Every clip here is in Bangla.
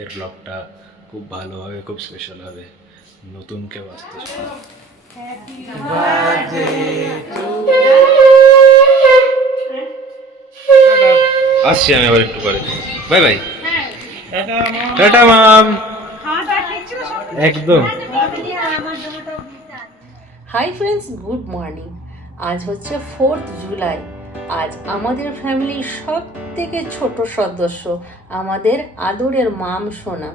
কালকের ব্লগটা খুব ভালো হবে, খুব স্পেশাল হবে। নতুন কেউ আসতে আসছি আমি আবার একটু পরে। Bye bye. টাটা মাম। একদম। High friends, good morning. আজ হচ্ছে 4th জুলাই। আজ আমাদের ফ্যামিলির সব থেকে ছোট সদস্য, আমাদের আদরের মাম সোনা,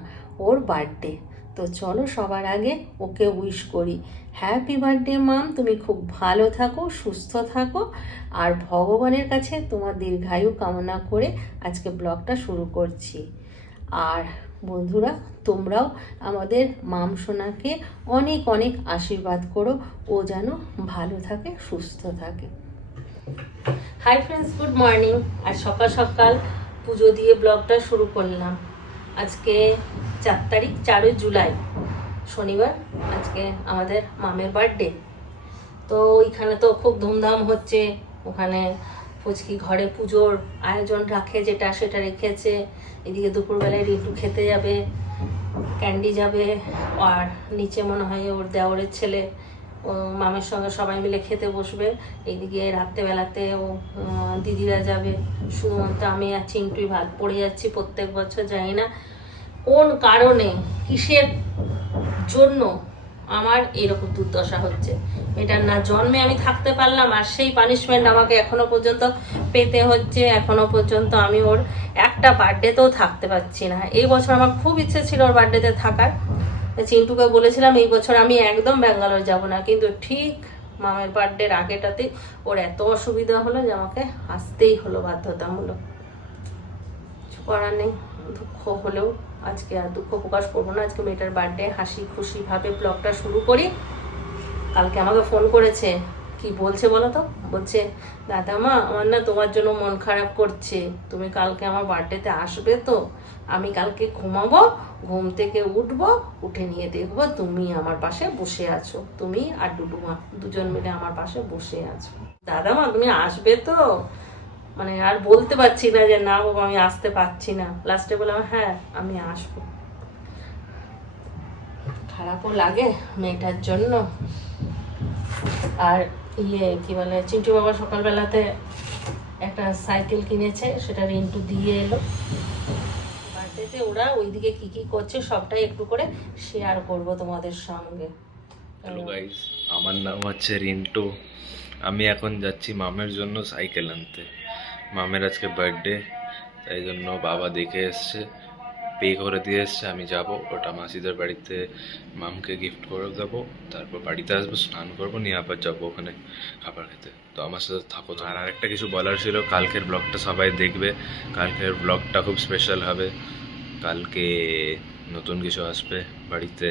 ওর বার্থডে। তো চলো সবার আগে ওকে উইশ করি। হ্যাপি বার্থডে মাম, তুমি খুব ভালো থাকো, সুস্থ থাকো, আর ভগবানের কাছে তোমার দীর্ঘায়ু কামনা করে আজকে ব্লগটা শুরু করছি। আর বন্ধুরা, তোমরাও আমাদের মাম সোনাকে অনেক অনেক আশীর্বাদ করো, ও যেন ভালো থাকে, সুস্থ থাকে। Hi friends, good morning. আর সকাল সকাল পুজো দিয়ে ব্লগটা শুরু করলাম। আজকে 4 তারিখ, 4 জুলাই, শনিবার। আজকে আমাদের মামের বার্থডে। তো ওইখানে তো খুব ধুমধাম হচ্ছে। ওখানে ফুচকি ঘরে পুজোর আয়োজন রাখে, যেটা সেটা রেখেছে। এদিকে দুপুরবেলায় রিটু খেতে যাবে, ক্যান্ডি যাবে, আর নিচে মনে হয় ওর দেওরের ছেলে ও মামের সঙ্গে সবাই মিলে খেতে বসবে। এইদিকে রাত্রেবেলাতে ও দিদিরা যাবে। শুধুমাত্র আমি আর চিন্টুই ভাত পড়ে যাচ্ছি প্রত্যেক বছর। জানি না কোন কারণে, কিসের জন্য আমার এরকম দুর্দশা হচ্ছে। এটার না জন্মে আমি থাকতে পারলাম, আর সেই পানিশমেন্ট আমাকে এখনো পর্যন্ত পেতে হচ্ছে। এখনো পর্যন্ত আমি ওর একটা বার্থডেতেও থাকতে পারছি না। এই বছর আমার খুব ইচ্ছে ছিল ওর বার্থডেতে থাকার। চিন্টুকে বলেছিলাম এই বছর আমি একদম ব্যাঙ্গালোর যাব না, কিন্তু ঠিক মামের বার্থডের আগেটাতে ওর এত অসুবিধা হলো যে আমাকে আসতেই হলো বাধ্যতামূলক। কিছু করার নেই, দুঃখ হলেও আজকে আর দুঃখ প্রকাশ করবো না। আজকে মেয়েটার বার্থডে, হাসি খুশি ভাবে ব্লগটা শুরু করি। কালকে আমাকে ফোন করেছে, কি বলছে বলো তো? বলছে, দাদা মা, আমার না তোমার জন্য মন খারাপ করছে, তুমি কালকে আমার বার্থডেতে আসবে তো? আমি কালকে ঘুমাবো, ঘুম থেকে উঠবো, উঠে নিয়ে দেখবো তুমি আমার পাশে বসে আছো, তুমি আর ডুডুমা দুজন মিলে আমার পাশে বসে আছো। দাদা মা, তুমি আসবে তো? মানে আর বলতে পারছি না যে না বাবা আমি আসতে পারছি না। লাস্টে বললাম হ্যাঁ আমি আসবো। খারাপও লাগে মেয়েটার জন্য। আর কি বলে, চিন্টু বাবা সকালবেলাতে একটা সাইকেল কিনেছে, সেটা রিন্টু দিয়ে এলো। বার্থডেতে ওরা ওইদিকে কি কি করছে সবটাই একটু করে শেয়ার করব তোমাদের সঙ্গে। হ্যালো গাইস, আমার নাম হচ্ছে রিন্টু। আমি এখন যাচ্ছি মামের জন্য সাইকেল আনতে। মামের আজকে বার্থডে, তাই জন্য বাবা দেখে এসছে, পে করে দিয়ে এসছে। আমি যাব, ওটা মাসিদের বাড়িতে মামকে গিফট করে দেবো। তারপর বাড়িতে আসবো, স্নান করবো, নিয়ে আবার যাবো ওখানে খাবার খেতে। তো আমার সাথে থাকো। আর আরেকটা কিছু বলার ছিল, কালকের ব্লগটা সবাই দেখবে। কালকের ব্লগটা খুব স্পেশাল হবে। কালকে নতুন কিছু আসবে বাড়িতে।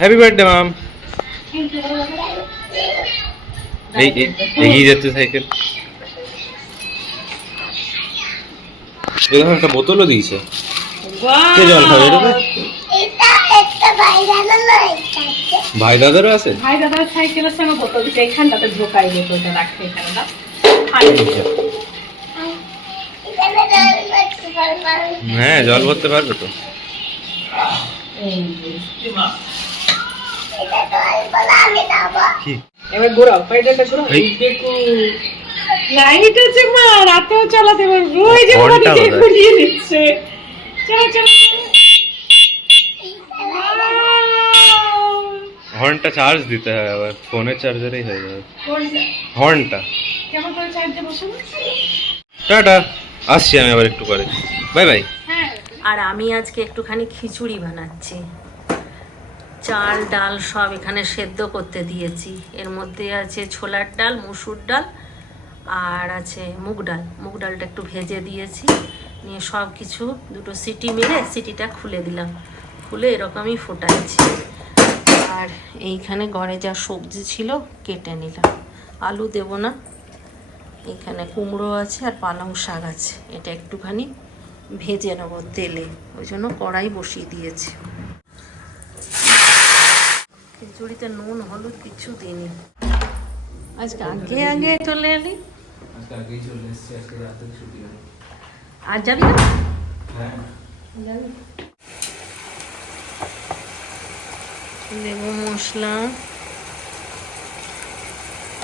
হ্যাপি বার্থডে মাম। এই এগিয়ে যাচ্ছে সাইকেল। এরকম একটা বোতলও দিয়েছে। কে জল খাবে এটাতে? ভাই দাদারও আছে। ভাই দাদার সাইকেলের সঙ্গে বোতল দিতে এখানটাতে ঢোকাই বোতলটা রাখতে এখানে না। হ্যাঁ, জল ভরতে পারবে তো। এবার ঘোরাও, প্যাডেলটা ঘোরাও। দেখো লাইট আছে মা, রাতেও চালাতে পারবো। ওই যে ঘন্টা নিজে কোথায়? ঘুরিয়ে নিচ্ছে। চলো চলো। হর্নটা চার্জ দিতে হয়, আবার ফোনের চার্জারেই হয়ে যাবে কোনটা? হর্নটা। কেমন করে চার্জে বসাবো? টাটা, আসছি আমি আবার একটু পরে। Bye bye. হ্যাঁ। আর আমি আজকে একটুখানি খিচুড়ি বানাচ্ছি। চাল ডাল সব এখানে সেদ্ধ করতে দিয়েছি। এর মধ্যে আছে ছোলার ডাল, মুসুর ডাল, আর আছে মুগ ডাল। মুগ ডালটা একটু ভেজে দিয়েছি, নিয়ে সব কিছু দুটো সিটি মেরে সিটিটা খুলে দিলাম। খুলে এরকমই ফোটাচ্ছি। আর এইখানে ঘরে যা সবজি ছিল কেটে নিলাম। আলু দেব না, এখানে কুমড়ো আছে আর পালং শাক আছে, এটা একটুখানি ভেজে নেবো তেলে, ওই জন্য কড়াই বসিয়ে দিয়েছি। খিচুড়িতে নুন হলুদ কিছু দিইনি। আজকে আগে আগে চলে এলি, আর যাবি না? যাবি? দেব মশলা,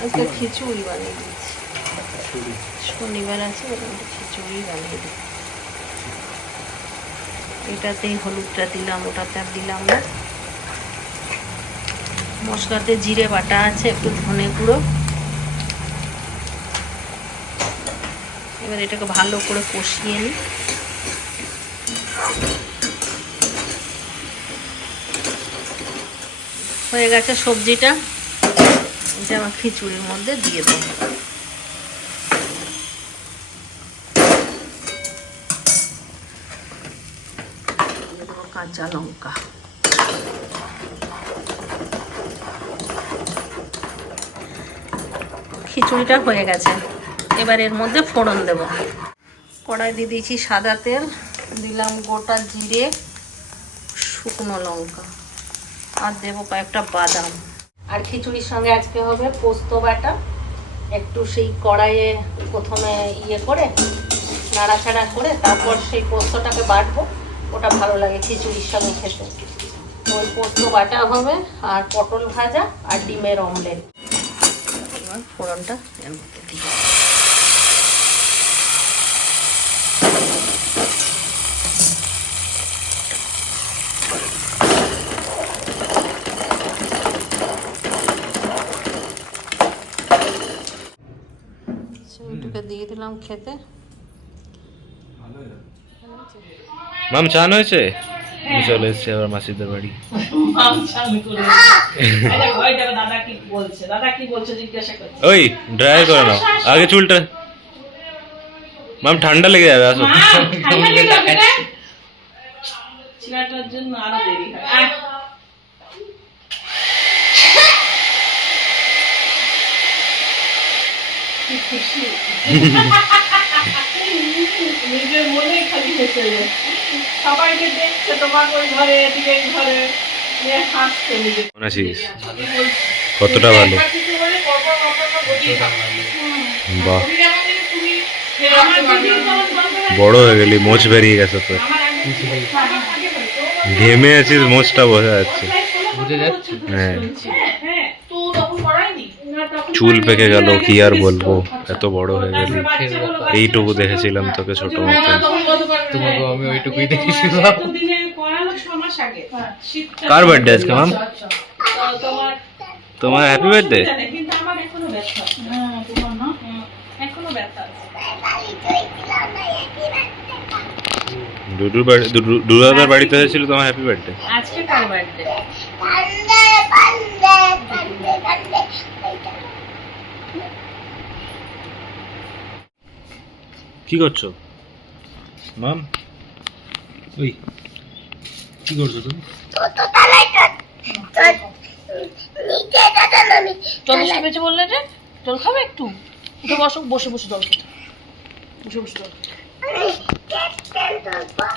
আজকে খিচুড়ি বানিয়ে দিচ্ছি, শনিবার আছে খিচুড়ি বানিয়ে দিই। এটাতেই হলুদটা দিলাম, ওটাতে আর দিলাম না। মশলাতে জিরে বাটা আছে, একটু ধনে গুঁড়ো। এবার এটাকে ভালো করে কষিয়ে নিই। হয়ে গেছে সবজিটা, এটা আমার খিচুড়ির মধ্যে দিয়ে দেবো। কাঁচা লঙ্কা, খিচুড়িটা হয়ে গেছে। এবার এর মধ্যে ফোড়ন দেব। কড়াই দিয়ে দিয়েছি সাদা তেল, দিলাম গোটা জিরে, শুকনো লঙ্কা, আর দেবো কয়েকটা বাদাম। আর খিচুড়ির সঙ্গে আজকে হবে পোস্ত বাটা। একটু সেই কড়াইয়ে প্রথমে করে নাড়াচাড়া করে তারপর সেই পোস্তটাকে বাটবো, ওটা ভালো লাগে খিচুড়ির সঙ্গে খেতে। ওই পোস্ত বাটা হবে, আর পটল ভাজা আর ডিমের অমলেট। এবার ফোড়নটা এর মধ্যে দিই। দিয়ে দিলাম খেতে। মাম চান হয়েছে? চলে এসছে আবার মাসিদের বাড়ি। ওই ড্রাই করে নাও আগে চুলটা। মাম ঠান্ডা লেগে যাবে, আসো। জন্য আরো দেরি হয়। নিজের মনে খালি হেসে যায়, সবাইকে দেখছে তোমার ওই ঘরে এদিকে ঘরে হাসছে নিজে। কতটা ভালো, বাহ বড় হয়ে গেলি, মোচ বেরিয়ে গেছে তো। ঘেমে আছিস, মোচটা বোঝা যাচ্ছে। হ্যাঁ, চুল পেকে গেল, কি আর বলবো, এত বড় হয়ে গেলি। এইটুকু দেখেছিলাম তোকে ছোট মতো। তোমাকে আমি ওইটুকুই দেখেছিলাম। কার বার্থডে আজকে মাম? তোমার হ্যাপি বার্থডে। দুদুদার বাড়িতে হয়েছিল তোমার হ্যাপি বার্থডে। আজকে কার বার্থডে? কি করছো মাম? ওই কি করছো তুমি? জল খেয়েছে বললে যে জল খাবে একটু, উঠে বসো, বসে বসে জল খেতে, বসে বসে জল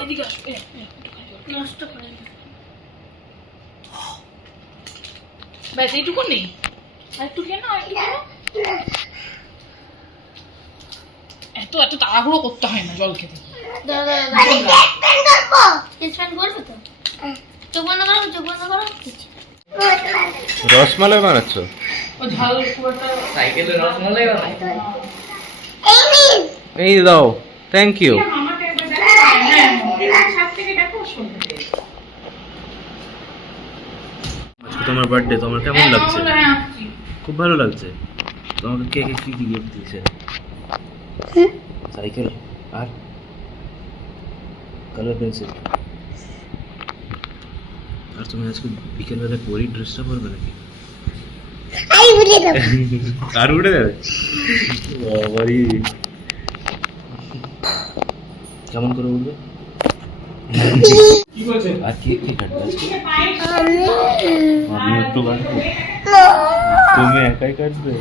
এদিকে আসো। নষ্ট করে ব্যাস এইটুকু নেই, আর একটু খেয়ে নাও, একটু খেয়ে এত এত তাড়াহুড়ো করতে হয় না জল খেতে। রসমালাই বানাচ্ছ? সাইকেলে রসমালাই এই দাও, থ্যাংক ইউ। আজকে তোমার বার্থডে, তোমার কেমন লাগছে? খুব ভালো লাগছে। তোমাকে কে কে কি কি গিফট দিয়েছে? সাইকেল আর কালার পেন্সিল। আর তুমি আজকে বিকেলবেলা পরি ড্রেসটা পরবে নাকি? আর উঠে যাবে? বাবারি, কেমন করে উঠবে? আর কে কে কাটবে আজকে? আমি একটু কাটবো, তুমি একাই কাটবে?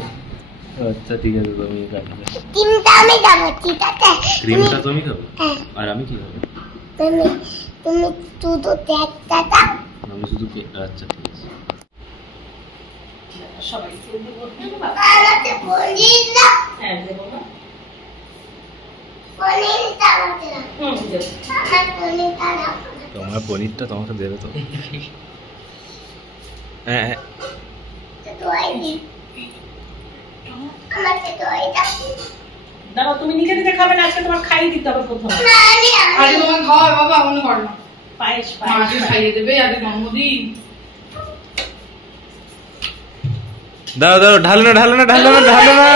আচ্ছা ঠিক আছে, তুমি কাটবে। ক্রিমটা আমি খাবো, ঠিক আছে? ক্রিমটা তুমি খাবে হ্যাঁ, আর আমি কি খাবো? তুমি তুমি শুধু দেখতে দাও। আমি শুধু আচ্ছা ঠিক আছে। সবাই আমাকে পনির দাও, হ্যাঁ দেবো না। পনিরটা আমাকে দাও। দেবো। আমার পনিরটা দাও। তোমার পনিরটা তোমাকে দেবে তো? হ্যাঁ হ্যাঁ। দোয়াই দিই। আমাকে দোয়াই দাও। দাও, তুমি নিজে নিজে খাবে না, আজকে তোমার খাইয়ে দিতে হবে প্রথম। না, আমি আজকে তোমার খাওয়ায় বাবা, অন্য কর না। পায়েস মাকে খাইয়ে দেবে, আজকে জন্মদিন। দাও দাও, ঢালো না ঢালো না ঢালো না ঢালো না।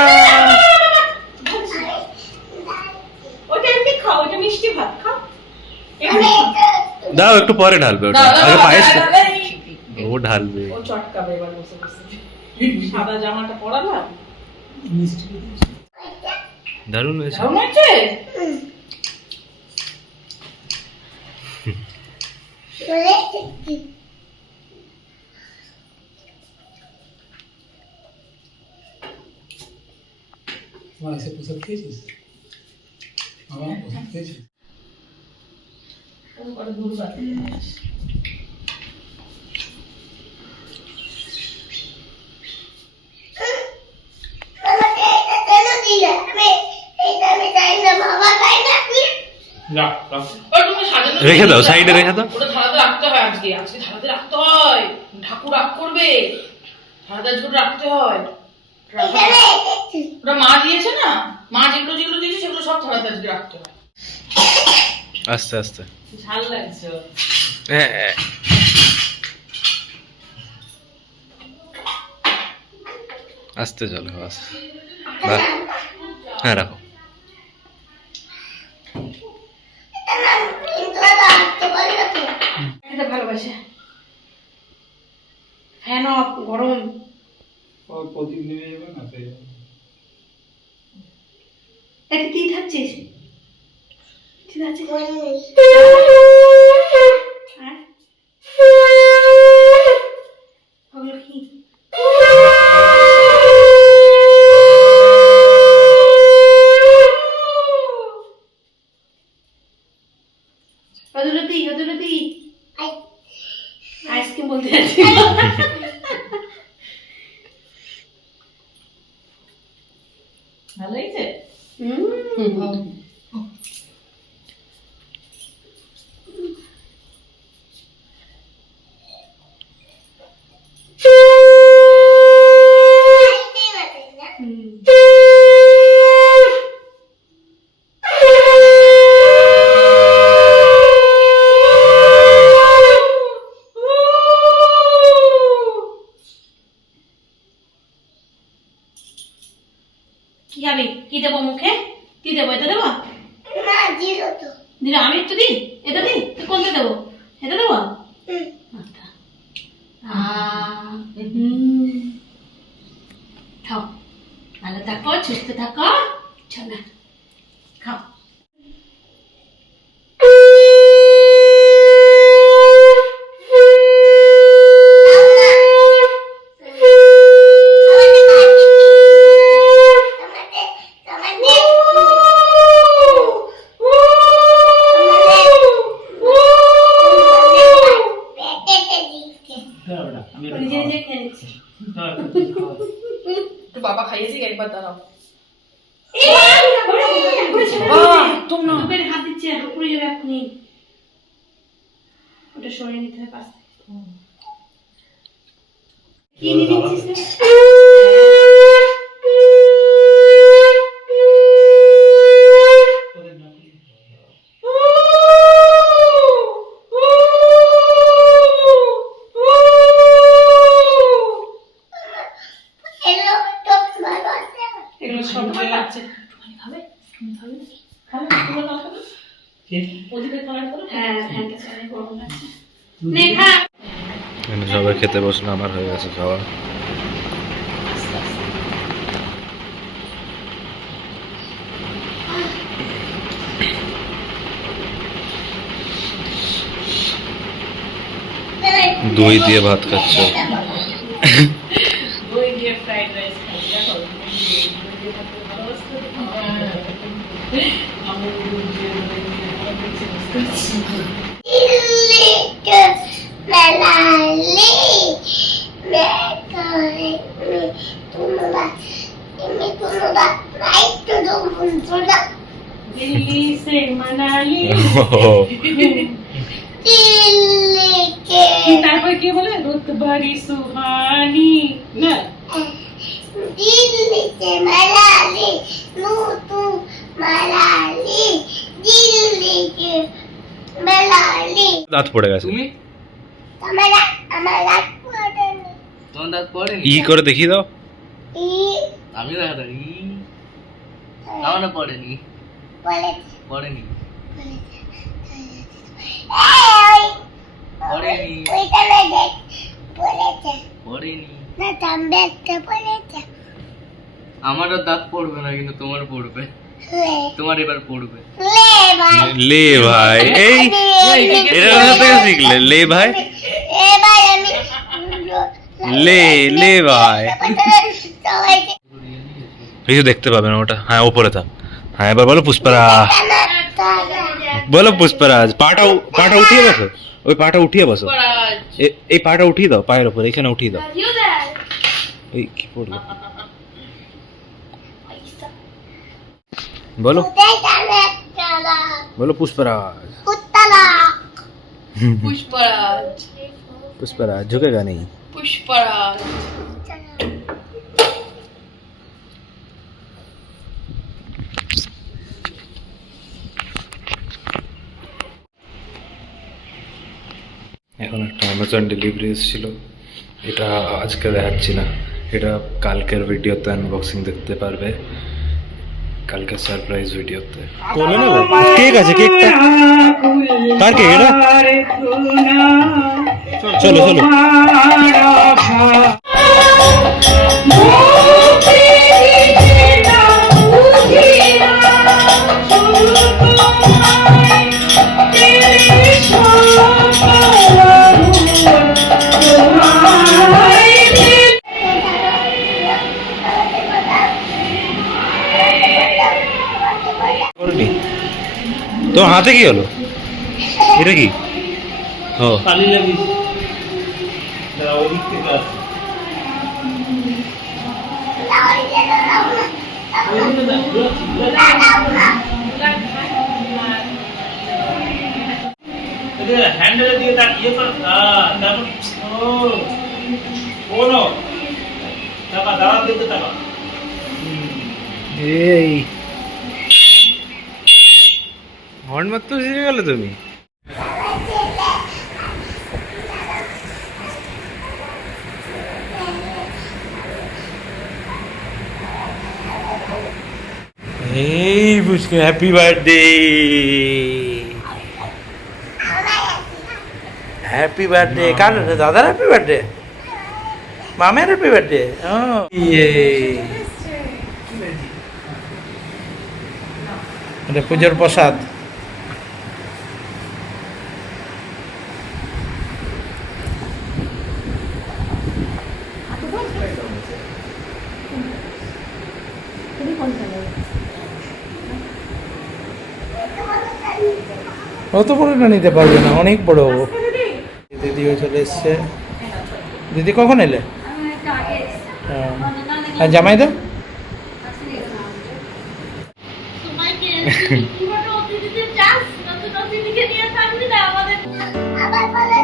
ওটা এমনি খাও, ওটা মিষ্টি ভাত খাও। এমনি খাও। দাও একটু পরে ঢালবে ওটা, দাও, দাও, আগে বাবা, পায়েস দাও, দাও, দাও। ও ঢালবে। ও চটকাবে এবার বসে বসে। সাদা জামাটা পরালাম। দারুণ হয়েছে। দারুণ হয়েছে? বলে দিচ্ছি। ऐसे पुशअप खेलिस हाँ पुशअप खेलिस ওর দুধ বাতে। আমাকে এটা কেন দিলে? আমি চাই না, বাবা চাই না, please। ওই তুমি সাজানো রেখে দাও, সাইডে রেখে দাও। ওটা থালাতে রাখতে হয় আজকে, আজকে থালাতে রাখতে হয়। ঠাকুর রাগ করবে, থালাতে আজকে ওটা রাখতে হয়। এখানে এসেছি। ওটা মা দিয়েছে না, মা যেগুলো যেগুলো দিয়েছে সেগুলো সব থালাতে আজকে রাখতে হয়। আস্তে আস্তে। ঝাল লাগছে ওর। হ্যাঁ, হ্যাঁ। আস্তে চলো আস্তে। হ্যাঁ রাখো। কিন্তু দাদা আসতে বললো তো। খেতে ভালোবাসে। ফ্যান অফ, গরম। और प्रदीप ने ये बना पे এটা কি খাচ্ছিস? ঠিক আছে। পনির। আর ওগুলো কি? অদুলতি, অদুলতি। আই আইসক্রিম বলতে যাচ্ছি। ভালো হয়েছে? আইতে পারে না। কি খাবি? কি দেবো মুখে? কি দেবো? এটা দেবো? না, দিলো তো। দিলে আমি একটু দিই? এটা দিই? তুই কোনটা দেবো? এটা দেবো? হুম। আচ্ছা। খাও, ভালো থাকো, সুস্থ থাকো, শোনা, খাও। নিজে নিজে খেয়ে নিচ্ছি। একটু বাবা খাইয়ে দিই একবার, দাঁড়াও। তোমরা হাত দিচ্ছে, পুড়ে যাবে এক্ষুনি। ওটা সরিয়ে নিতে হবে পাশ থেকে। কি নিয়ে নিচ্ছিস? এলো তো ভালো আছে। এগুলো সব ভালো লাগছে। খাবে? খাবে না? খাবে না? তুমি নাও খাবে? ওদিকে কালার করো। হ্যাঁ, ফ্যানটা চালিয়ে গরম লাগছে। নে খা। এখানে সবাই খেতে বসলো, আমার হয়ে গেছে খাওয়া। দই দিয়ে ভাত খাচ্ছ। দই দিয়ে ফ্রাইড রাইস খাচ্ছি দেখো দই দিয়ে ভাত ভালোবাসতে আমি দই দিয়ে বুঝতে পারছি। दिल्ली से मनाली তারপর কি বলে রুত বাড়ি সুহানি না दिल्ली से मनाली तू मनाली दिल्ली से मनाली দাঁত পড়ে গেছে। তুমি हमारा हमारा पड़न তোমার দাঁত পড়েনি? ই করে দেখিয়ে দাও। ई আমি দেখা ই আমার না পড়েনি, बोले পড়েনি, ए পড়েনি, ওইটা না দেখ বলেছে পড়েনি। না তাম্বেতে বলেছে আমারও দাঁত পড়বে না, কিন্তু তোমার পড়বে, তোমার এবার পড়বে। লে ভাই লে ভাই, এই এটা কোথা থেকে শিখলে? লে ভাই, এ ভাই আমি লে লে ভাই। সবাই কিছু দেখতে পাবে না ওটা। হ্যাঁ উপরে থাক। হ্যাঁ এবার বলো পুষ্পারাজ, বলো পুষ্পারাজ। পাটা উঠিয়ে বসো, ওই পাটা উঠিয়ে বসো। এই পাটা উঠিয়ে দাও, পায়ের উপর এখানে উঠিয়ে দাও। এই কি পড়লো? বলো বলো পুষ্পারাজ। কুত্তালা পুষ্পরাজ पुष्पराज झुकेगा नहीं। পুষ্পরাজ এখন একটা অ্যামাজন ডেলিভারি এসেছিল, এটা আজকে দেখাচ্ছি না, এটা কালকের ভিডিওতে আনবক্সিং দেখতে পারবে, কালকে সারপ্রাইজ ভিডিওতে। কোলে নেব কেক আছে, কেকটা কার কেক এটা? চলো চলো করনি তো হাতে কি হলো? এটা কি? ও কালি লাগিস দাঁড়া ওদিক থেকে আসছে হ্যান্ডেলে দিয়ে তার ইয়ে কর, তারপর ও নো টাকা দাঁড়া দিতে টাকা এই হর্ন মারতে শিখে গেলে তুমি? এই বুঝকে হ্যাপি বার্থডে, হ্যাপি বার্থডে। কার? দাদার হ্যাপি বার্থডে, মামের হ্যাপি বার্থডে। এটা পুজোর প্রসাদ। অত বড়টা নিতে পারবে না, অনেক বড়। দিদিও চলে এসছে। দিদি কখন এলে? হ্যাঁ জামাই দাও। আবার বলে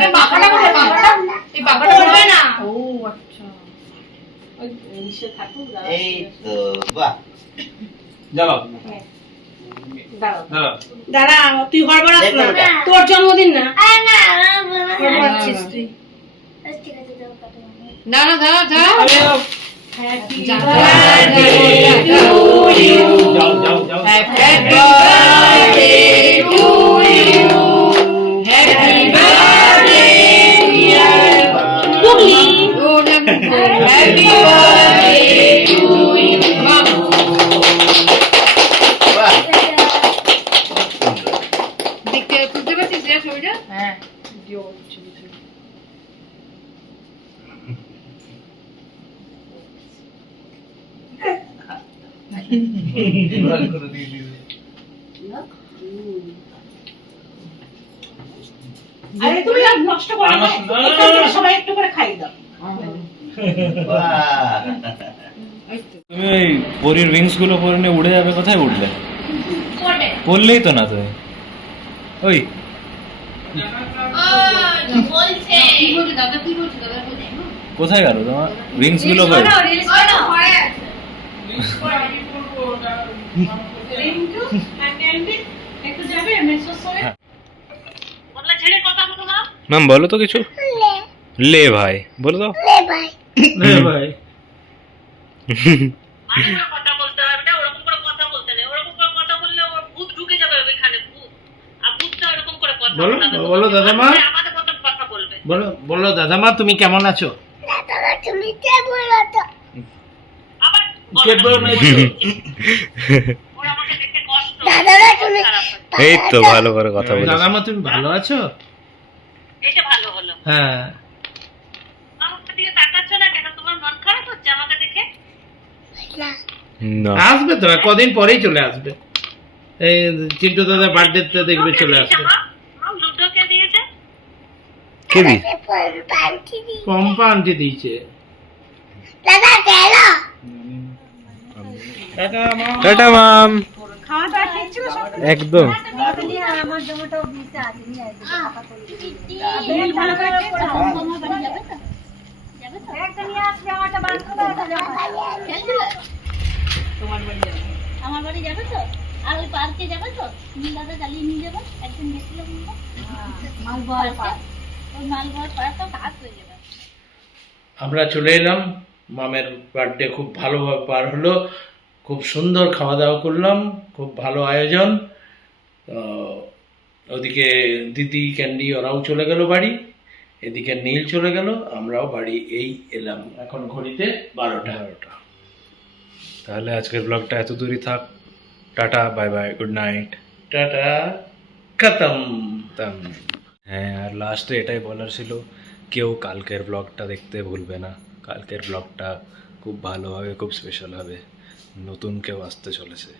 না বাবাটা কোথায়? বাবাটা এই বাবাটা বলবে না। ও আচ্ছা ওই নিচে থাকুক এই তো বাহ যাও দাঁড়াও দাঁড়া দাঁড়া তুই হড়বড়াস না, তোর জন্মদিন না। হড়বড়াচ্ছিস তুই। ঠিক আছে দাও কাটো দাঁড়া দাঁড়া দাঁড়া। হ্যাপি যাও যাও যাও Happy birthday to you. Happy birthday dear Tukli Happy birthday to you. দেখতে তুলতে পারছিস রে ছবিটা? হ্যাঁ ভিডিও ছবি থেকে এবার করে দিয়ে দিবে। আরে তুমি আর নষ্ট করো না, এখান থেকে সবাই একটু করে খাই দাও। বাহ! তুমি ওই পরীর উইংস গুলো পরে নিয়ে উড়ে যাবে, কোথায় উঠলে? পড়লেই তো না তুমি। ওই কোথায় গেল তোমার উইংস গুলো? কই? রিঙ্কু, আন্টি, আন্টি, একটু যাবে মেসোর সঙ্গে? বললা ছেড়ে কথা বলো না। ম্যাম বলো তো কিছু। লে ভাই বলে দাও। লে ভাই আরেকবার কথা বলতে হবে না, ওরকম করে কথা বলতে নেই। ওরকম করে কথা বললে ওর ভূত ঢুকে যাবে ওইখানে, ভূত। আর ভূতটা এরকম করে কথা বলো, বলবে। বলো দাদামা। আমাদের মতন কথা বলবে। বলো, বলো দাদামা তুমি কেমন আছো? দাদা তুমি কেমন আছো? আবার কেমন আছো? ওর আমাকে দেখে কষ্ট। দাদা তুমি খারাপ হয়। এই তো ভালো করে কথা বলে। দাদামা তুমি ভালো আছো? এটা ভালো হলো। হ্যাঁ। আমাকে দিকে তাকাচ্ছ না কেন? তোমার মন খারাপ হচ্ছে আমাকে দেখে? না না আসবে তো, কদিন পরেই চলে আসবে। এই চিন্টু দাদার বার্থডে দেখবে চলে আসবে। লুডো কে দিয়েছে? কে দি? পান্তি দি পম্পা আনটি দিয়েছে। দাদা কেন? টাটা মা। টাটা মাম। খাওয়া দাওয়া ঠিক ছিল সব? একদম। বেশ ভালো করে খেয়েছো? তোমার বাড়ি যাবে। আমার বাড়ি যাবে তো? আর ওই পার্কে যাবে তো? নীল দাদা চালিয়ে নিয়ে যাবে, একদিন গেছিলাম আমরা। মালবহার পার্ক। ওই মালবহার পার্কটা কাজ হয়ে যাবে। আমরা চলে এলাম। মামের বার্থডে খুব ভালোভাবে পার হলো, খুব সুন্দর খাওয়া দাওয়া করলাম, খুব ভালো আয়োজন। ওদিকে দিদি ক্যান্ডি ওরাও চলে গেল বাড়ি, এদিকে নীল চলে গেল, আমরাও বাড়ি এই এলাম। এখন ঘড়িতে 12টা। তাহলে আজকের ব্লগটা এত দূরই থাক। Tata, bye bye, good night. Tata, খতম। হ্যাঁ, আর লাস্টে এটাই বলার ছিল, কেউ কালকের ব্লগটা দেখতে ভুলবে না। কালকের ব্লগটা খুব ভালো হবে, খুব স্পেশাল হবে, নতুন কেউ আসতে চলেছে।